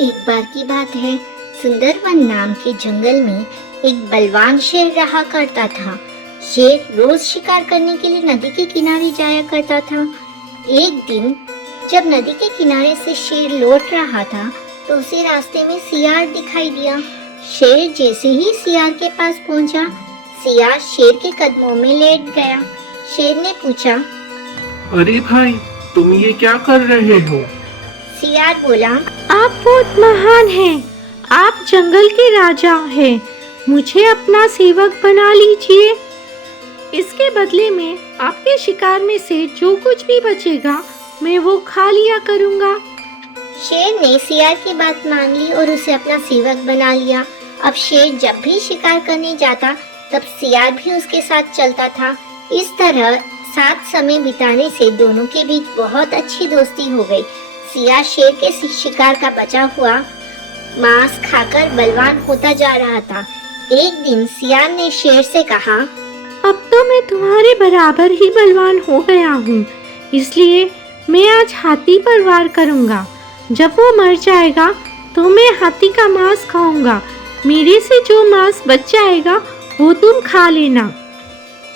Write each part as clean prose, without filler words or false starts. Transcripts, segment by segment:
एक बार की बात है, सुंदरवन नाम के जंगल में एक बलवान शेर रहा करता था। शेर रोज शिकार करने के लिए नदी के किनारे जाया करता था। एक दिन जब नदी के किनारे से शेर लौट रहा था, तो उसे रास्ते में सियार दिखाई दिया। शेर जैसे ही सियार के पास पहुंचा, सियार शेर के कदमों में लेट गया। शेर ने पूछा, अरे भाई, तुम ये क्या कर रहे हो? सियार बोला, आप बहुत महान हैं, आप जंगल के राजा हैं, मुझे अपना सेवक बना लीजिए। इसके बदले में आपके शिकार में से जो कुछ भी बचेगा मैं वो खा लिया करूँगा। शेर ने सियार की बात मान ली और उसे अपना सेवक बना लिया। अब शेर जब भी शिकार करने जाता, तब सियार भी उसके साथ चलता था। इस तरह साथ समय बिताने से दोनों के बीच बहुत अच्छी दोस्ती हो गई। सियार शेर के शिकार का बचा हुआ मांस खाकर बलवान होता जा रहा था। एक दिन सियार ने शेर से कहा, अब तो मैं तुम्हारे बराबर ही बलवान हो गया हूँ, इसलिए मैं आज हाथी पर वार करूँगा। जब वो मर जाएगा तो मैं हाथी का मांस खाऊंगा। मेरे से जो मांस बच जाएगा वो तुम खा लेना।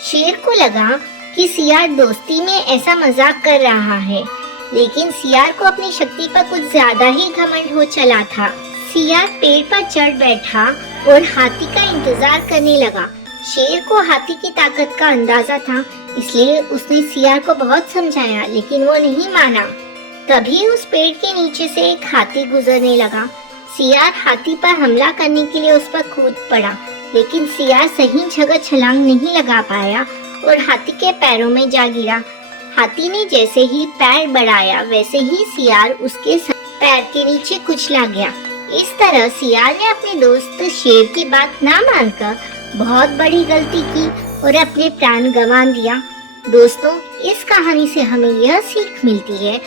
शेर को लगा कि सियार दोस्ती में ऐसा मजाक कर रहा है, लेकिन सियार को अपनी शक्ति पर कुछ ज्यादा ही घमंड हो चला था। सियार पेड़ पर चढ़ बैठा और हाथी का इंतजार करने लगा। शेर को हाथी की ताकत का अंदाजा था, इसलिए उसने सियार को बहुत समझाया, लेकिन वो नहीं माना। तभी उस पेड़ के नीचे से एक हाथी गुजरने लगा। सियार हाथी पर हमला करने के लिए उस पर कूद पड़ा, लेकिन सियार सही जगह छलांग नहीं लगा पाया और हाथी के पैरों में जा गिरा। हाथी ने जैसे ही पैर बढ़ाया, वैसे ही सियार उसके पैर के नीचे कुचला गया। इस तरह सियार ने अपने दोस्त शेर की बात ना मानकर बहुत बड़ी गलती की और अपने प्राण गंवा दिया। दोस्तों, इस कहानी से हमें यह सीख मिलती है,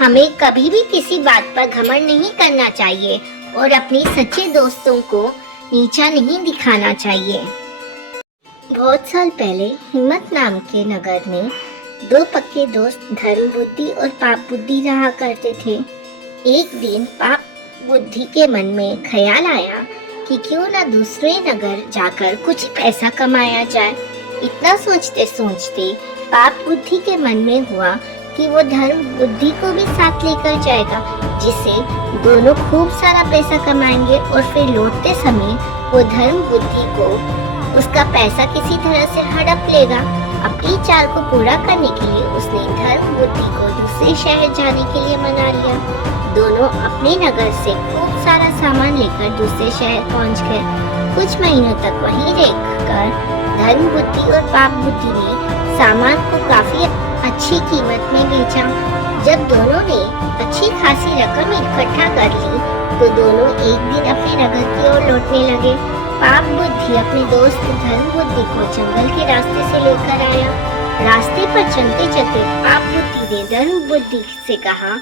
हमें कभी भी किसी बात पर घमंड नहीं करना चाहिए और अपने सच्चे दोस्तों को नीचा नहीं दिखाना चाहिए। बहुत साल पहले हिम्मत नाम के नगर में दो पक्के दोस्त धर्म बुद्धि और पाप बुद्धि रहा करते थे। एक दिन पाप बुद्धि के मन में ख्याल आया कि क्यों ना दूसरे नगर जाकर कुछ पैसा कमाया जाए। इतना सोचते सोचते पाप बुद्धि के मन में हुआ कि वो धर्म बुद्धि को भी साथ लेकर जाएगा, जिससे दोनों खूब सारा पैसा कमाएंगे और फिर लौटते समय वो धर्म बुद्धि को उसका पैसा किसी तरह से हड़प लेगा। अपनी चाल को पूरा करने के लिए उसने धर्म बुद्धि को दूसरे शहर जाने के लिए मना लिया। दोनों अपने नगर से खूब सारा सामान लेकर दूसरे शहर पहुंच गए। कुछ महीनों तक वहीं रहकर धर्म बुद्धि और पाप बुद्धि ने सामान को काफी अच्छी कीमत में बेचा। जब दोनों ने अच्छी खासी रकम इकट्ठा कर ली, तो दोनों एक दिन अपने नगर की ओर लौटने लगे। पाप बुद्धि अपने दोस्त धर्म बुद्धि को जंगल के रास्ते से लेकर आया। रास्ते पर चलते चलते पाप बुद्धि ने धर्म बुद्धि से कहा,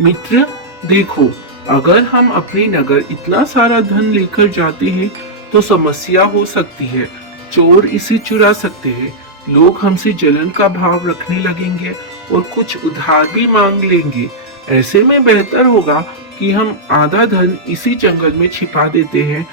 मित्र, देखो, अगर हम अपने नगर इतना सारा धन लेकर जाते हैं तो समस्या हो सकती है। चोर इसे चुरा सकते हैं, लोग हमसे जलन का भाव रखने लगेंगे और कुछ उधार भी मांग लेंगे। ऐसे में बेहतर होगा कि हम आधा धन इसी जंगल में छिपा देते हैं।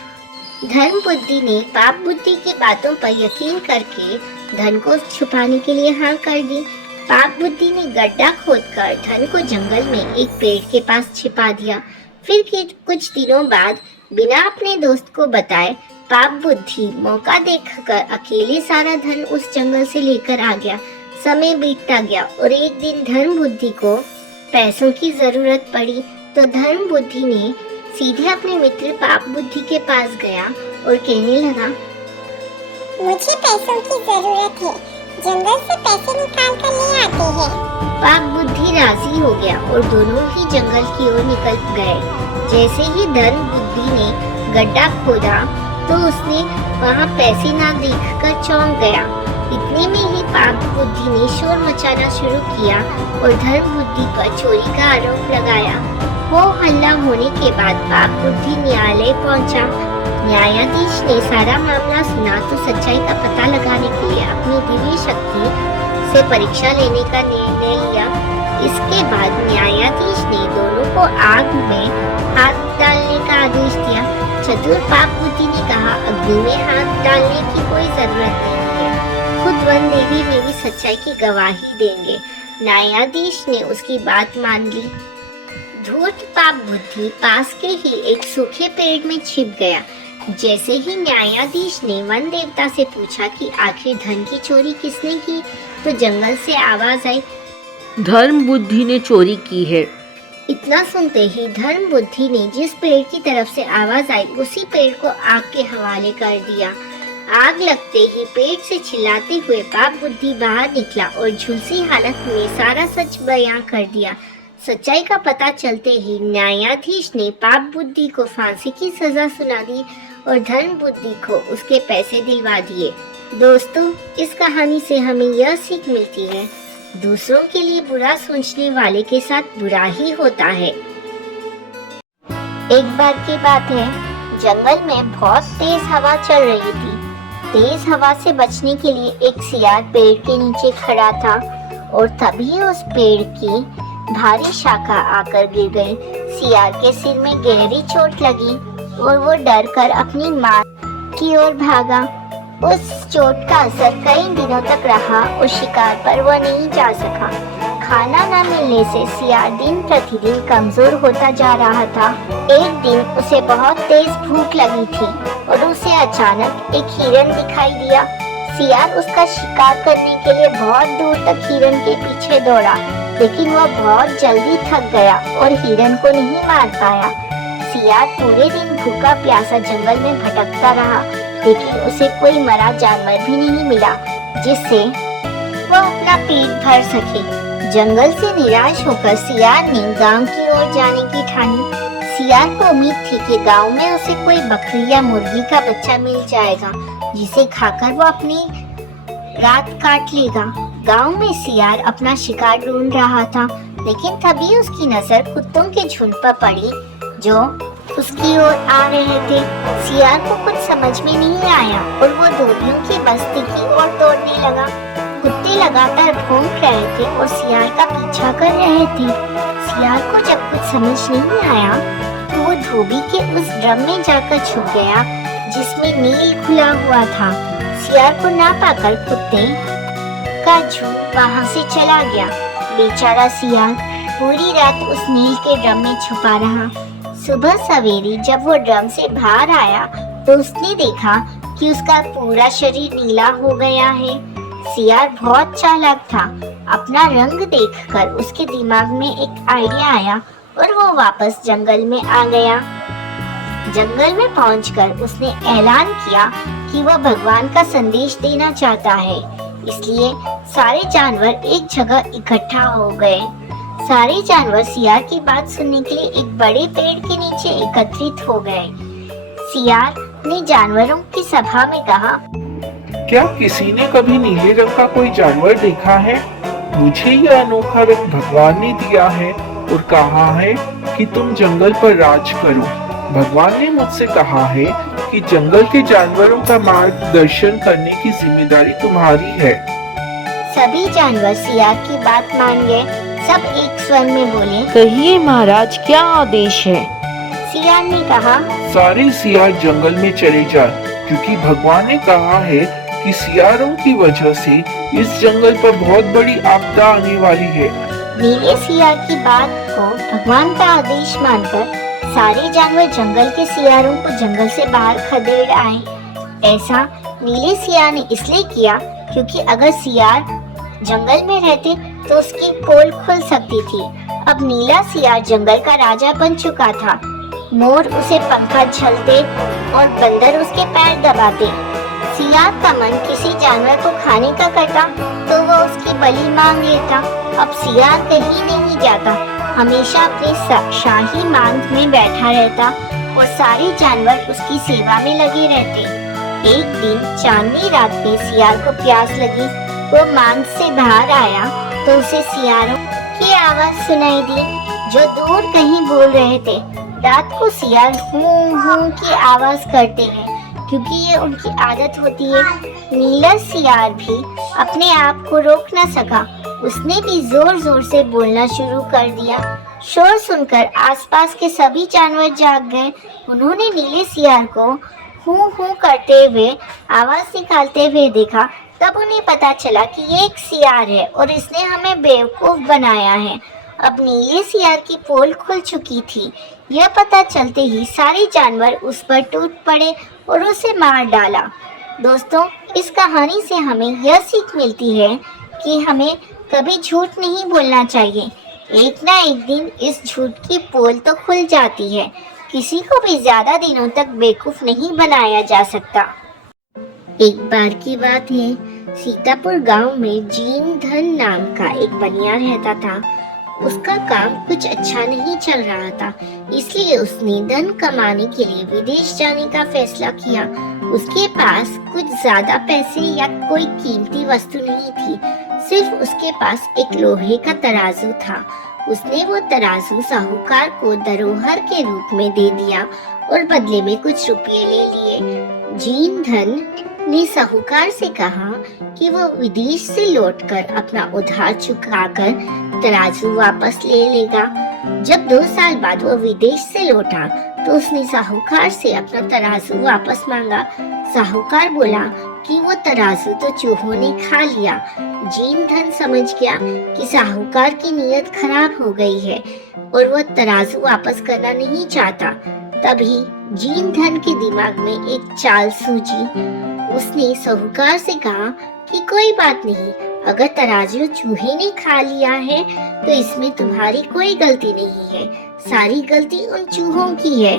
धर्म बुद्धि ने पाप बुद्धि की बातों पर यकीन करके धन को छुपाने के लिए हाँ कर दी। पाप बुद्धि ने गड्ढा खोदकर धन को जंगल में एक पेड़ के पास छिपा दिया। फिर कुछ दिनों बाद बिना अपने दोस्त को बताए पाप बुद्धि मौका देखकर अकेले सारा धन उस जंगल से लेकर आ गया। समय बीतता गया और एक दिन धर्म बुद्धि को पैसों की जरूरत पड़ी, तो धर्म बुद्धि ने सीधे अपने मित्र पाप बुद्धि के पास गया और कहने लगा, मुझे पैसों की जरूरत है, जंगल से पैसे निकाल कर ले आते हैं। पाप बुद्धि राजी हो गया और दोनों ही जंगल की ओर निकल गए। जैसे ही धर्म बुद्धि ने गड्ढा खोदा, तो उसने वहाँ पैसे ना देखकर चौंक गया। इतने में ही पाप बुद्धि ने शोर मचाना शुरू किया और धर्म बुद्धि पर चोरी का आरोप लगाया। हो हल्ला होने के बाद पाप बुद्धि न्यायालय पहुंचा। न्यायाधीश ने सारा मामला सुना तो सच्चाई का पता लगाने के लिए अपनी दिव्य शक्ति से परीक्षा लेने का निर्णय लिया। इसके बाद न्यायाधीश ने दोनों को आग में हाथ बहादुर पाप बुद्धि ने कहा, अग्नि में हाथ डालने की कोई जरूरत नहीं है, खुद वन देवी मेरी सच्चाई की गवाही देंगे। न्यायाधीश ने उसकी बात मान ली। धूर्त पाप बुद्धि पास के ही एक सूखे पेड़ में छिप गया। जैसे ही न्यायाधीश ने वन देवता से पूछा कि आखिर धन की चोरी किसने की, तो जंगल से आवाज आई, धर्म बुद्धि ने चोरी की है। इतना सुनते ही धर्म बुद्धि ने जिस पेड़ की तरफ से आवाज आई उसी पेड़ को आग के हवाले कर दिया। आग लगते ही पेड़ से चिल्लाते हुए पाप बुद्धि बाहर निकला और झुलसी हालत में सारा सच बयां कर दिया। सच्चाई का पता चलते ही न्यायाधीश ने पाप बुद्धि को फांसी की सजा सुना दी और धर्म बुद्धि को उसके पैसे दिलवा दिए। दोस्तों, इस कहानी से हमें यह सीख मिलती है, दूसरों के लिए बुरा सोचने वाले के साथ बुरा ही होता है। एक बार की बात है, जंगल में बहुत तेज हवा चल रही थी। तेज हवा से बचने के लिए एक सियार पेड़ के नीचे खड़ा था और तभी उस पेड़ की भारी शाखा आकर गिर गई। सियार के सिर में गहरी चोट लगी और वो डरकर अपनी मां की ओर भागा। उस चोट का असर कई दिनों तक रहा और शिकार पर वह नहीं जा सका। खाना न मिलने से सियार दिन प्रतिदिन कमजोर होता जा रहा था। एक दिन उसे बहुत तेज भूख लगी थी और उसे अचानक एक हिरन दिखाई दिया। सियार उसका शिकार करने के लिए बहुत दूर तक हिरन के पीछे दौड़ा, लेकिन वह बहुत जल्दी थक गया और हिरन को नहीं मार पाया। सियार पूरे दिन भूखा प्यासा जंगल में भटकता रहा, लेकिन उसे कोई मरा जानवर भी नहीं मिला जिससे वह अपना पेट भर सके। जंगल से निराश होकर सियार ने गांव की ओर जाने की ठानी। सियार को उम्मीद थी कि गांव में उसे कोई बकरी या मुर्गी का बच्चा मिल जाएगा, जिसे खाकर वो अपनी रात काट लेगा। गांव में सियार अपना शिकार ढूंढ रहा था, लेकिन तभी उसकी नजर कुत्तों के झुंड पर पड़ी जो उसकी ओर आ रहे थे। सियार को कुछ समझ में नहीं आया और वो धोबियों की बस्ती की ओर दौड़ने लगा। कुत्ते लगातार भौंक रहे थे और सियार का पीछा कर रहे थे। सियार को जब कुछ समझ नहीं आया तो वो धोबी के उस ड्रम में जाकर छुप गया जिसमें नील खुला हुआ था। सियार को ना पाकर कुत्ते का झुंड वहां से चला गया। बेचारा सियार पूरी रात उस नील के ड्रम में छुपा रहा। सुबह सवेरे जब वो ड्रम से बाहर आया तो उसने देखा कि उसका पूरा शरीर नीला हो गया है। सियार बहुत चालाक था। अपना रंग देखकर उसके दिमाग में एक आइडिया आया और वो वापस जंगल में आ गया। जंगल में पहुंचकर उसने ऐलान किया कि वह भगवान का संदेश देना चाहता है, इसलिए सारे जानवर एक जगह इकट्ठा हो गए। सारे जानवर सियार की बात सुनने के लिए एक बड़े पेड़ के नीचे एकत्रित हो गए। सियार ने जानवरों की सभा में कहा, क्या किसी ने कभी नीले रंग का कोई जानवर देखा है? मुझे यह अनोखा रंग भगवान ने दिया है और कहा है कि तुम जंगल पर राज करो। भगवान ने मुझसे कहा है कि जंगल के जानवरों का मार्गदर्शन करने की जिम्मेदारी तुम्हारी है। सभी जानवर सियार की बात मान गए। सब एक स्वर में बोले, कहिए महाराज, क्या आदेश है? सियार ने कहा, सारे सियार जंगल में चले जाएं, क्योंकि भगवान ने कहा है कि सियारों की वजह से इस जंगल पर बहुत बड़ी आपदा आने वाली है। नीले सियार की बात को भगवान का आदेश मानकर सारे जानवर जंगल के सियारों को जंगल से बाहर खदेड़ आए। ऐसा नीले सियार ने इसलिए किया क्योंकि अगर सियार जंगल में रहते तो उसकी पोल खुल सकती थी। अब नीला सियार जंगल का राजा बन चुका था। मोर उसे पंखा झलते और बंदर उसके पैर दबाते। सियार का मन किसी जानवर को खाने का करता तो वो उसकी बलि मांग लेता। अब सियार कहीं नहीं जाता, हमेशा अपनी शाही मांग में बैठा रहता और सारे जानवर उसकी सेवा में लगे रहते। एक दिन चांदनी रात में सियार को प्यास लगी। वो मांग से बाहर आया तो उसे सियारों की आवाज सुनाई दी जो दूर कहीं बोल रहे थे। रात को सियार हूं हूं की आवाज करते हैं क्योंकि ये उनकी आदत होती है। नीला सियार भी अपने आप को रोक न सका। उसने भी जोर जोर से बोलना शुरू कर दिया। शोर सुनकर आसपास के सभी जानवर जाग गए। उन्होंने नीले सियार को हूँ हूँ करते हुए आवाज निकालते हुए देखा। तब उन्हें पता चला कि ये एक सियार है और इसने हमें बेवकूफ बनाया है। अब नीले सियार की पोल खुल चुकी थी। यह पता चलते ही सारे जानवर उस पर टूट पड़े और उसे मार डाला। दोस्तों, इस कहानी से हमें यह सीख मिलती है कि हमें कभी झूठ नहीं बोलना चाहिए। एक ना एक दिन इस झूठ की पोल तो खुल जाती है। किसी को भी ज्यादा दिनों तक बेवकूफ नहीं बनाया जा सकता। एक बार की बात है, सीतापुर गांव में जीन धन नाम का एक बनिया रहता था। उसका काम कुछ अच्छा नहीं चल रहा था, इसलिए उसने धन कमाने के लिए विदेश जाने का फैसला किया। उसके पास कुछ ज्यादा पैसे या कोई कीमती वस्तु नहीं थी, सिर्फ उसके पास एक लोहे का तराजू था। उसने वो तराजू साहूकार को धरोहर के रूप में दे दिया और बदले में कुछ रुपये ले लिए। जीन धन ने साहूकार से कहा कि वो विदेश से लौटकर अपना उधार चुकाकर तराजू वापस ले लेगा। जब 2 साल बाद वो विदेश से लौटा तो उसने साहूकार से अपना तराजू वापस मांगा। साहूकार बोला कि वो तराजू तो चूहों ने खा लिया। जीन धन समझ गया कि साहूकार की नीयत खराब हो गई है और वो तराजू वापस करना नहीं चाहता। तभी जीन धन के दिमाग में एक चाल सूझी। उसने साहूकार से कहा कि कोई बात नहीं, अगर तराजू चूहे ने खा लिया है तो इसमें तुम्हारी कोई गलती नहीं है, सारी गलती उन चूहों की है।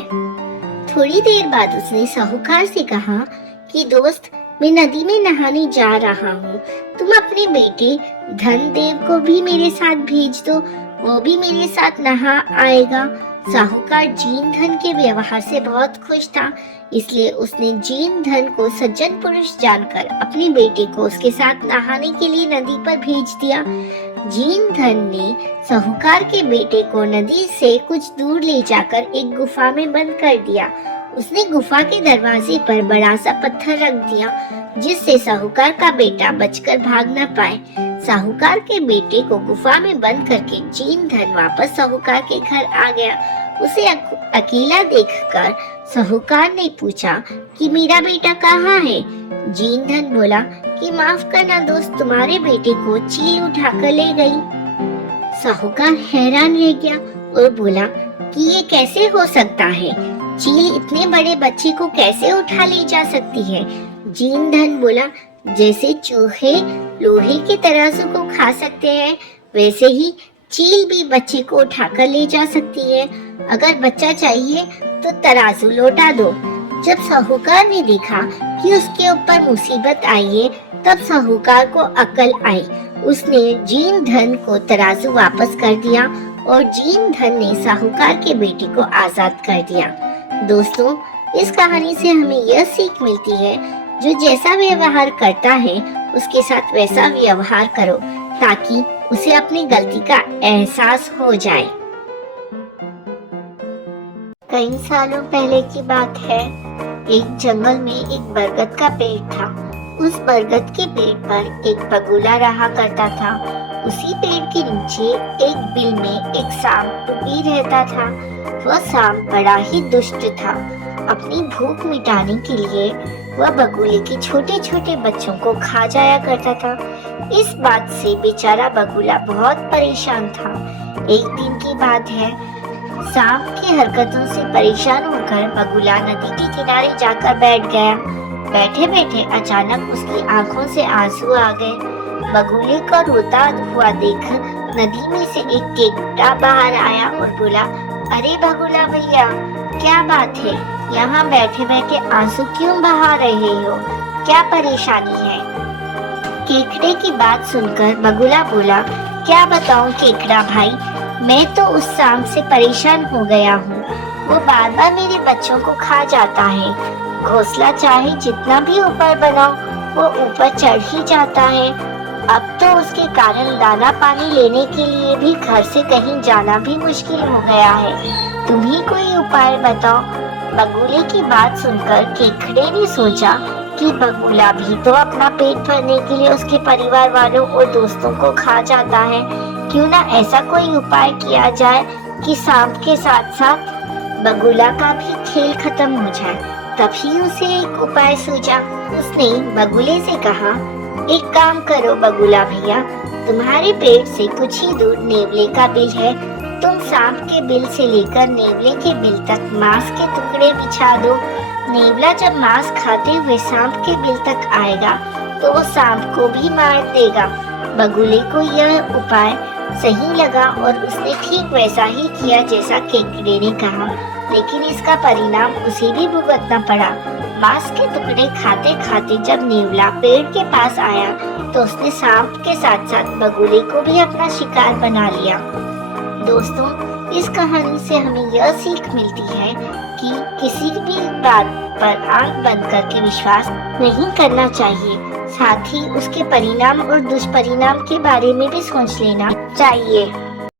थोड़ी देर बाद उसने साहूकार से कहा कि दोस्त, मैं नदी में नहाने जा रहा हूँ, तुम अपने बेटे धनदेव को भी मेरे साथ भेज दो, वो भी मेरे साथ नहा आएगा। साहूकार जीन धन के व्यवहार से बहुत खुश था, इसलिए उसने जीन धन को सज्जन पुरुष जानकर अपने बेटे को उसके साथ नहाने के लिए नदी पर भेज दिया। जीन धन ने साहूकार के बेटे को नदी से कुछ दूर ले जाकर एक गुफा में बंद कर दिया। उसने गुफा के दरवाजे पर बड़ा सा पत्थर रख दिया, जिससे साहूकार का बेटा बचकर भाग न पाए। साहूकार के बेटे को गुफा में बंद करके जीन धन वापस साहूकार के घर आ गया। उसे अकेला देखकर साहूकार ने पूछा कि मेरा बेटा कहाँ है? जीन धन बोला कि माफ करना दोस्त, तुम्हारे बेटे को चील उठाकर ले गई। साहूकार हैरान रह गया और बोला कि ये कैसे हो सकता है? चील इतने बड़े बच्चे को कैसे उठा ले जा सकती है? जीन धन बोला, जैसे चूहे लोहे के तराजू को खा सकते हैं, वैसे ही चील भी बच्चे को उठाकर ले जा सकती है। अगर बच्चा चाहिए तो तराजू लौटा दो। जब साहूकार ने देखा कि उसके ऊपर मुसीबत आई है, तब साहूकार को अकल आई। उसने जीन धन को तराजू वापस कर दिया और जीन धन ने साहूकार के बेटे को आजाद कर दिया। दोस्तों, इस कहानी से हमें यह सीख मिलती है, जो जैसा व्यवहार करता है उसके साथ वैसा व्यवहार करो, ताकि उसे अपनी गलती का एहसास हो जाए। कई सालों पहले की बात है, एक जंगल में एक बरगद का पेड़ था। उस बरगद के पेड़ पर एक बगुला रहा करता था। उसी पेड़ के नीचे एक बिल में एक सांप भी रहता था। वह सांप बड़ा ही दुष्ट था। अपनी भूख मिटाने के लिए वह बगुले के छोटे छोटे बच्चों को खा जाया करता था। इस बात से बेचारा बगुला बहुत परेशान था। एक दिन की बात है, सांप की हरकतों से परेशान होकर बगुला नदी के किनारे जाकर बैठ गया। बैठे बैठे अचानक उसकी आंखों से आंसू आ गए। बगुले को रोता हुआ देख नदी में से एक केकड़ा बाहर आया और बोला, अरे बगुला भैया, क्या बात है? यहाँ बैठे बैठे आंसू क्यों बहा रहे हो? क्या परेशानी है? केकड़े की बात सुनकर बगुला बोला, क्या बताऊं केकड़ा भाई, मैं तो उस सांप से परेशान हो गया हूँ। वो बार बार मेरे बच्चों को खा जाता है। घोंसला चाहे जितना भी ऊपर बनाओ, वो ऊपर चढ़ ही जाता है। अब तो उसके कारण दाना पानी लेने के लिए भी घर से कहीं जाना भी मुश्किल हो गया है। तुम ही कोई उपाय बताओ। बगुले की बात सुनकर केकड़े ने सोचा कि बगुला भी तो अपना पेट भरने के लिए उसके परिवार वालों और दोस्तों को खा जाता है। क्यों ना ऐसा कोई उपाय किया जाए कि सांप के साथ साथ बगुला का भी खेल खत्म हो जाए। तभी उसे एक उपाय सूझा। उसने बगुले से कहा, एक काम करो बगुला भैया, तुम्हारे पेट से कुछ ही दूर नेवले का बिल है। तुम सांप के बिल से लेकर नेवले के बिल तक मांस के टुकड़े बिछा दो। नेवला जब मांस खाते हुए सांप के बिल तक आएगा तो वो सांप को भी मार देगा। बगुले को यह उपाय सही लगा और उसने ठीक वैसा ही किया जैसा केकड़े ने कहा, लेकिन इसका परिणाम उसे भी भुगतना पड़ा। मांस के टुकड़े खाते खाते जब नेवला पेड़ के पास आया तो उसने सांप के साथ साथ बगुले को भी अपना शिकार बना लिया। दोस्तों, इस कहानी से हमें यह सीख मिलती है कि किसी भी बात पर आंख बंद करके विश्वास नहीं करना चाहिए। साथ ही उसके परिणाम और दुष्परिणाम के बारे में भी सोच लेना चाहिए।